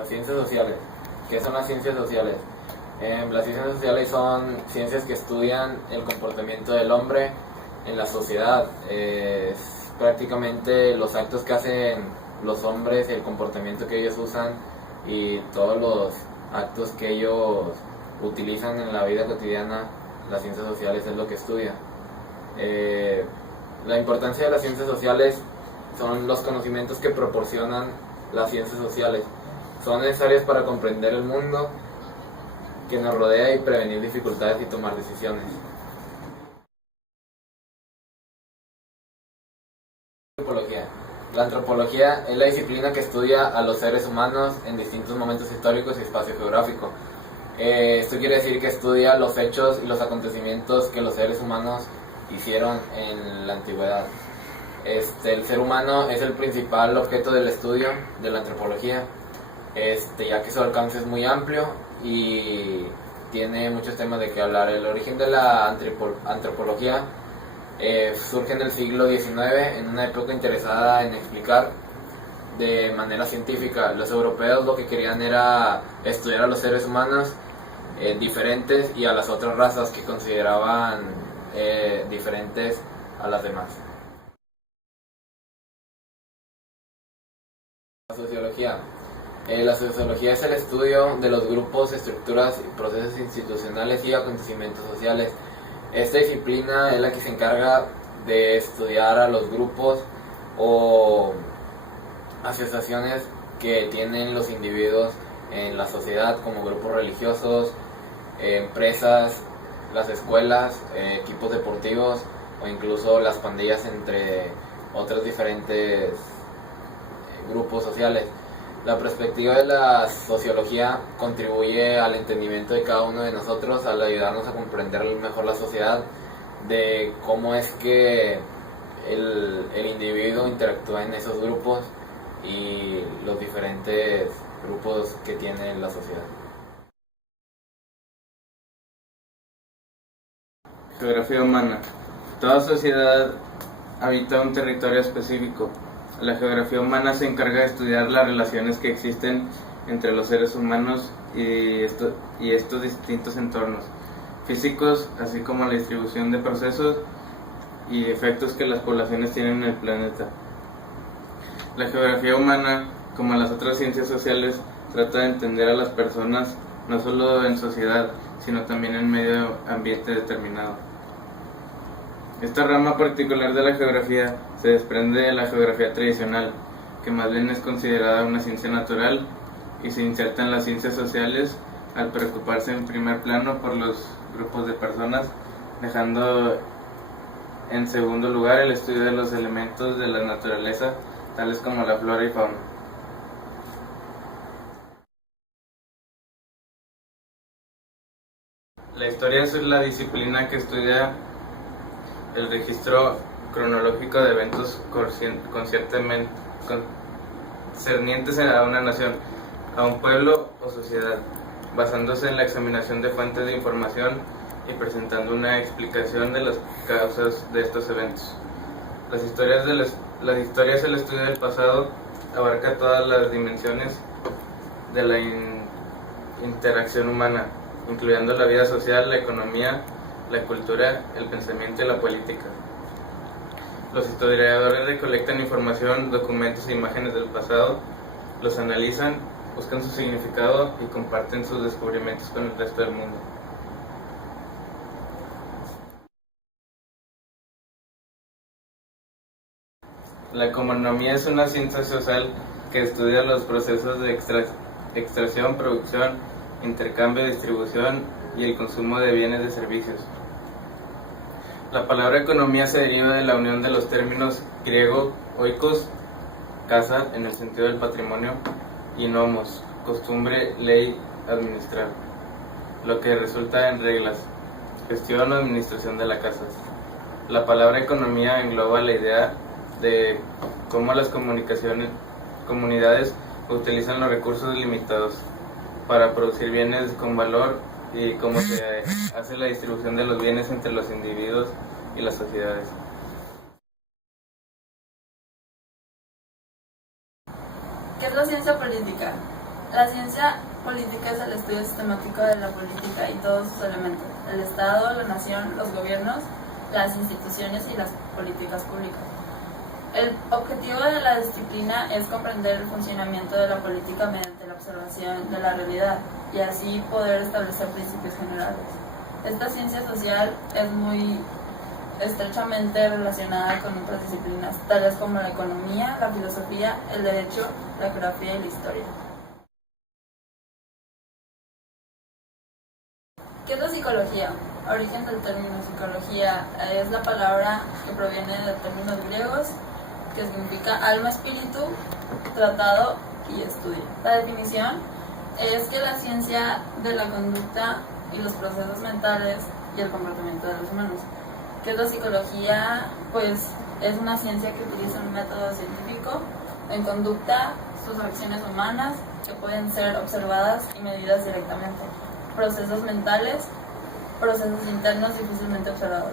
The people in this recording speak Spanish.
Las ciencias sociales. ¿Qué son las ciencias sociales? Las ciencias sociales son ciencias que estudian el comportamiento del hombre en la sociedad. Es prácticamente los actos que hacen los hombres, el comportamiento que ellos usan y todos los actos que ellos utilizan en la vida cotidiana. Las ciencias sociales es lo que estudia. La importancia de las ciencias sociales son los conocimientos que proporcionan las ciencias sociales. Son necesarias para comprender el mundo que nos rodea y prevenir dificultades y tomar decisiones. Antropología. La antropología es la disciplina que estudia a los seres humanos en distintos momentos históricos y espacio geográfico. Esto quiere decir que estudia los hechos y los acontecimientos que los seres humanos hicieron en la antigüedad. El ser humano es el principal objeto del estudio de la antropología, ya que su alcance es muy amplio y tiene muchos temas de qué hablar. El origen de la antropología surge en el siglo XIX, en una época interesada en explicar de manera científica. Los europeos lo que querían era estudiar a los seres humanos diferentes y a las otras razas que consideraban diferentes a las demás. La sociología. La sociología es el estudio de los grupos, estructuras, procesos institucionales y acontecimientos sociales. Esta disciplina es la que se encarga de estudiar a los grupos o asociaciones que tienen los individuos en la sociedad, como grupos religiosos, empresas, las escuelas, equipos deportivos o incluso las pandillas, entre otros diferentes grupos sociales. La perspectiva de la sociología contribuye al entendimiento de cada uno de nosotros al ayudarnos a comprender mejor la sociedad, de cómo es que el individuo interactúa en esos grupos y los diferentes grupos que tiene la sociedad. Geografía humana. Toda sociedad habita un territorio específico. La geografía humana se encarga de estudiar las relaciones que existen entre los seres humanos y estos distintos entornos físicos, así como la distribución de procesos y efectos que las poblaciones tienen en el planeta. La geografía humana, como las otras ciencias sociales, trata de entender a las personas no solo en sociedad, sino también en medio ambiente determinado. Esta rama particular de la geografía se desprende de la geografía tradicional, que más bien es considerada una ciencia natural, y se inserta en las ciencias sociales al preocuparse en primer plano por los grupos de personas, dejando en segundo lugar el estudio de los elementos de la naturaleza, tales como la flora y fauna. La historia es la disciplina que estudia el registro cronológico de eventos concernientes a una nación, a un pueblo o sociedad, basándose en la examinación de fuentes de información y presentando una explicación de las causas de estos eventos. Las historias el estudio del pasado, abarca todas las dimensiones de la interacción humana, incluyendo la vida social, la economía, la cultura, el pensamiento y la política. Los historiadores recolectan información, documentos e imágenes del pasado, los analizan, buscan su significado y comparten sus descubrimientos con el resto del mundo. La economía es una ciencia social que estudia los procesos de extracción, producción, intercambio, distribución y el consumo de bienes y servicios. La palabra economía se deriva de la unión de los términos griego oikos, casa en el sentido del patrimonio, y nomos, costumbre, ley, administrar, lo que resulta en reglas, gestión o administración de la casa. La palabra economía engloba la idea de cómo las comunidades utilizan los recursos limitados para producir bienes con valor y cómo se hace la distribución de los bienes entre los individuos y las sociedades. ¿Qué es la ciencia política? La ciencia política es el estudio sistemático de la política y todos sus elementos: el Estado, la nación, los gobiernos, las instituciones y las políticas públicas. El objetivo de la disciplina es comprender el funcionamiento de la política mediante la observación de la realidad y así poder establecer principios generales. Esta ciencia social es muy estrechamente relacionada con otras disciplinas, tales como la economía, la filosofía, el derecho, la geografía y la historia. ¿Qué es la psicología? Origen del término psicología es la palabra que proviene de términos griegos que significa alma, espíritu, tratado y estudio. La definición es que la ciencia de la conducta y los procesos mentales y el comportamiento de los humanos. ¿Qué es la psicología? Pues es una ciencia que utiliza un método científico en conducta, sus acciones humanas que pueden ser observadas y medidas directamente, procesos mentales, procesos internos difícilmente observados.